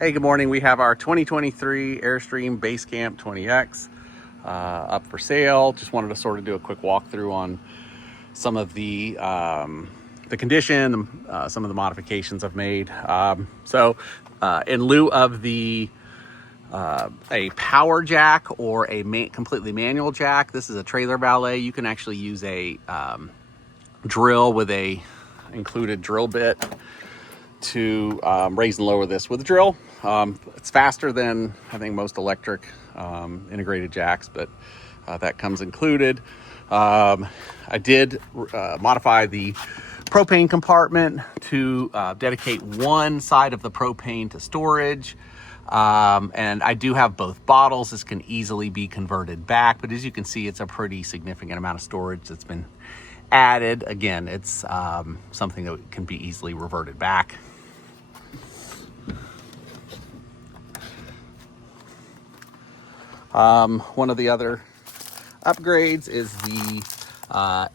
Hey, good morning. We have our 2023 Airstream Basecamp 20X up for sale. Just wanted to sort of do a quick walkthrough on some of the condition, some of the modifications I've made. In lieu of a power jack or a completely manual jack, this is a trailer valet. You can actually use a drill with a included drill bit to raise and lower this with a drill. It's faster than I think most electric integrated jacks, but that comes included. I did modify the propane compartment to dedicate one side of the propane to storage. And I do have both bottles. This can easily be converted back, but as you can see, it's a pretty significant amount of storage that's been added. Again, it's something that can be easily reverted back. One of the other upgrades is the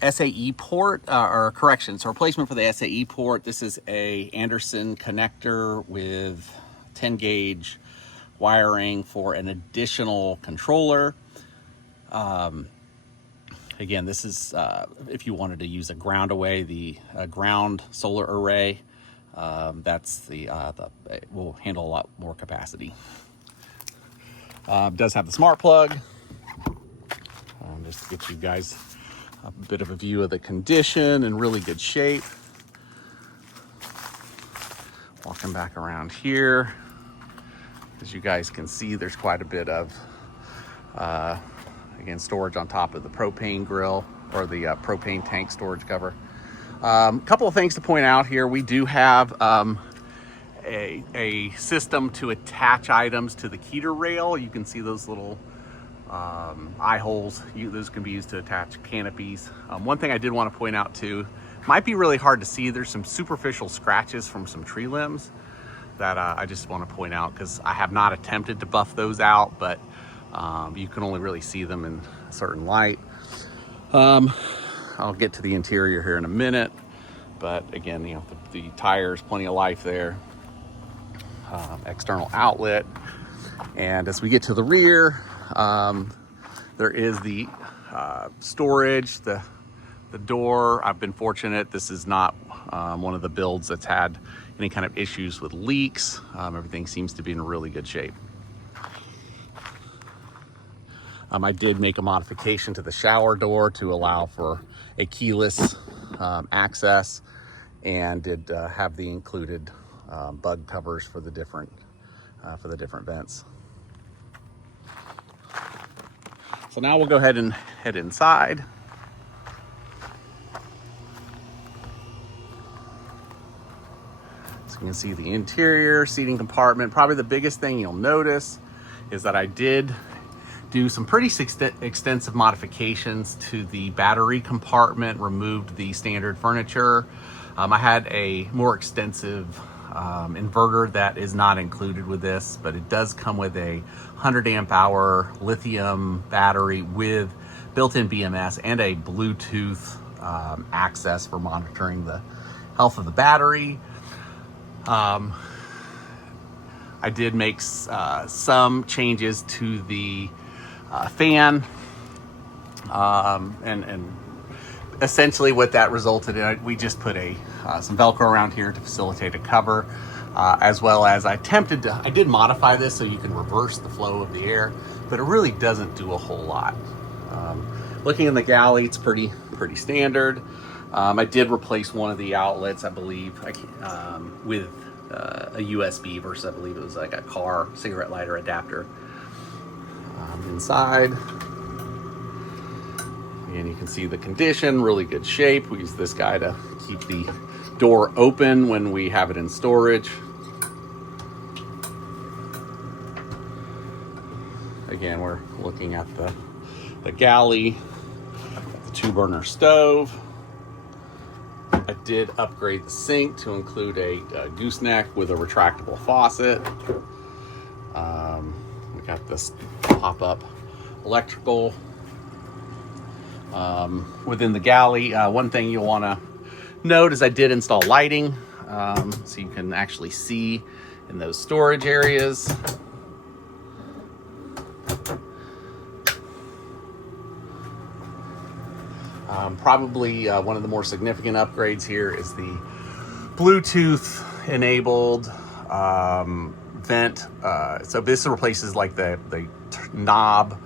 SAE port, or correction, it's a replacement for the SAE port. This is a Anderson connector with 10 gauge wiring for an additional controller. Again, this is if you wanted to use a ground away, the ground solar array. That's it will handle a lot more capacity. Does have the smart plug. Just to get you guys a bit of a view of the condition, in really good shape. Walking back around here, as you guys can see, there's quite a bit of again, storage on top of the propane grill, or the propane tank storage cover. Couple of things to point out here. We do have a system to attach items to the keter rail. You can see those little eye holes. Those can be used to attach canopies. One thing I did want to point out too, might be really hard to see, there's some superficial scratches from some tree limbs that I just want to point out, because I have not attempted to buff those out, but you can only really see them in a certain light. I'll get to the interior here in a minute, but again, you know, the tires, plenty of life there. External outlet, and as we get to the rear, there is the storage, the door. I've been fortunate. This is not one of the builds that's had any kind of issues with leaks. Everything seems to be in really good shape. I did make a modification to the shower door to allow for a keyless access, and did have the included bug covers for the different vents. So now we'll go ahead and head inside. So you can see the interior seating compartment. Probably the biggest thing you'll notice is that I did do some pretty extensive modifications to the battery compartment, removed the standard furniture. I had a more extensive inverter that is not included with this, but it does come with a 100 amp hour lithium battery with built-in BMS and a Bluetooth access for monitoring the health of the battery. I did make some changes to the fan, and essentially what that resulted in, we just put some Velcro around here to facilitate a cover, as well as I did modify this so you can reverse the flow of the air, but it really doesn't do a whole lot. Looking in the galley, it's pretty standard. I did replace one of the outlets, I believe, with a USB versus, I believe it was like a car cigarette lighter adapter. Inside, and you can see the condition, really good shape. We use this guy to keep the door open when we have it in storage. Again, we're looking at the galley, the 2-burner stove. I did upgrade the sink to include a gooseneck with a retractable faucet. We got this pop-up electrical within the galley. One thing you'll want to note is I did install lighting. so you can actually see in those storage areas. Probably one of the more significant upgrades here is the Bluetooth enabled vent. So this replaces like the knob,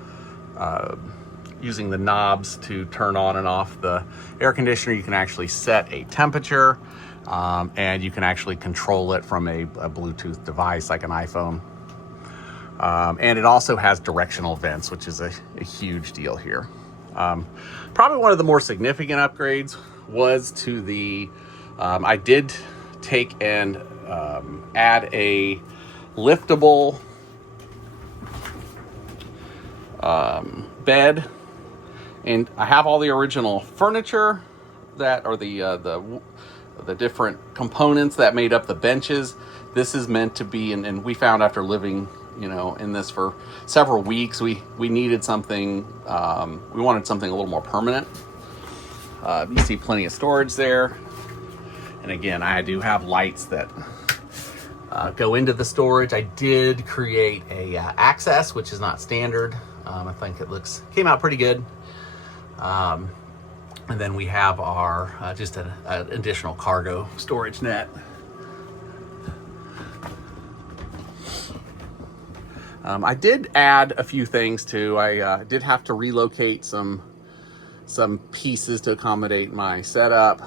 using the knobs to turn on and off the air conditioner. You can actually set a temperature, and you can actually control it from a Bluetooth device like an iPhone. And it also has directional vents, which is a huge deal here. Probably one of the more significant upgrades was to the, I did take and add a liftable bed, and I have all the original furniture that are the different components that made up the benches. This is meant to be, and we found after living, you know, in this for several weeks, we needed something, we wanted something a little more permanent. You see plenty of storage there. And again, I do have lights that go into the storage. I did create a access, which is not standard. I think it came out pretty good. And then we have our just an additional cargo storage net. I did add a few things too. I did have to relocate some pieces to accommodate my setup.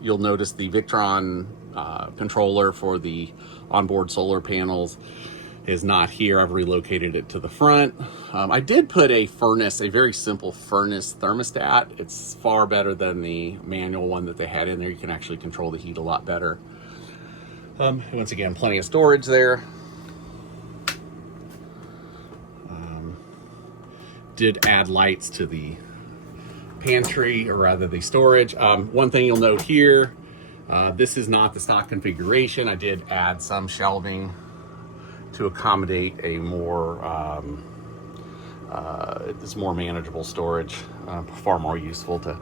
You'll notice the Victron controller for the onboard solar panels is not here. I've relocated it to the front. I did put a furnace, a very simple furnace thermostat. It's far better than the manual one that they had in there. You can actually control the heat a lot better. Once again, plenty of storage there. Did add lights to the pantry, or rather the storage. One thing you'll note here, this is not the stock configuration. I did add some shelving to accommodate a more it's more manageable storage, far more useful to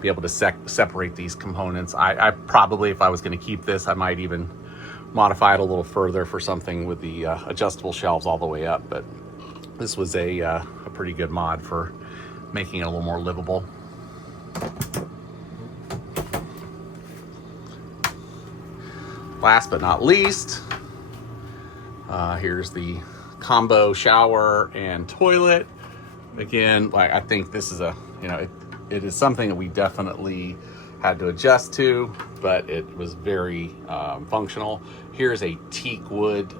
be able to separate these components. I probably, if I was going to keep this, I might even modify it a little further for something with the adjustable shelves all the way up, but this was a pretty good mod for making it a little more livable. Last but not least, here's the combo shower and toilet. Again, like, I think this is it is something that we definitely had to adjust to, but it was very functional. Here's a teak wood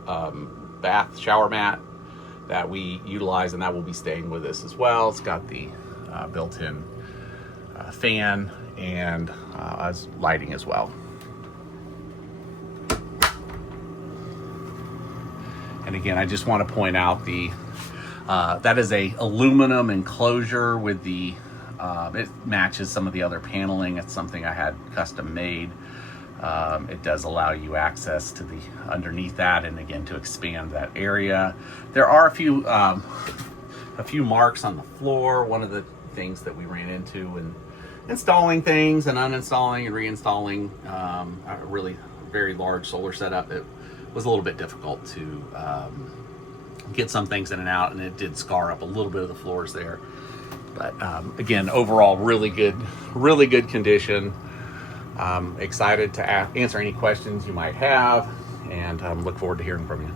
bath shower mat that we utilize, and that will be staying with us as well. It's got the built-in fan and lighting as well. And again, I just want to point out that is a aluminum enclosure with the it matches some of the other paneling. It's something I had custom made. It does allow you access to the underneath that, and again, to expand that area. There are a few marks on the floor. One of the things that we ran into when installing things and uninstalling and reinstalling a really very large solar setup, it was a little bit difficult to get some things in and out, and it did scar up a little bit of the floors there. But again, overall, really good condition. Excited to answer any questions you might have, and look forward to hearing from you.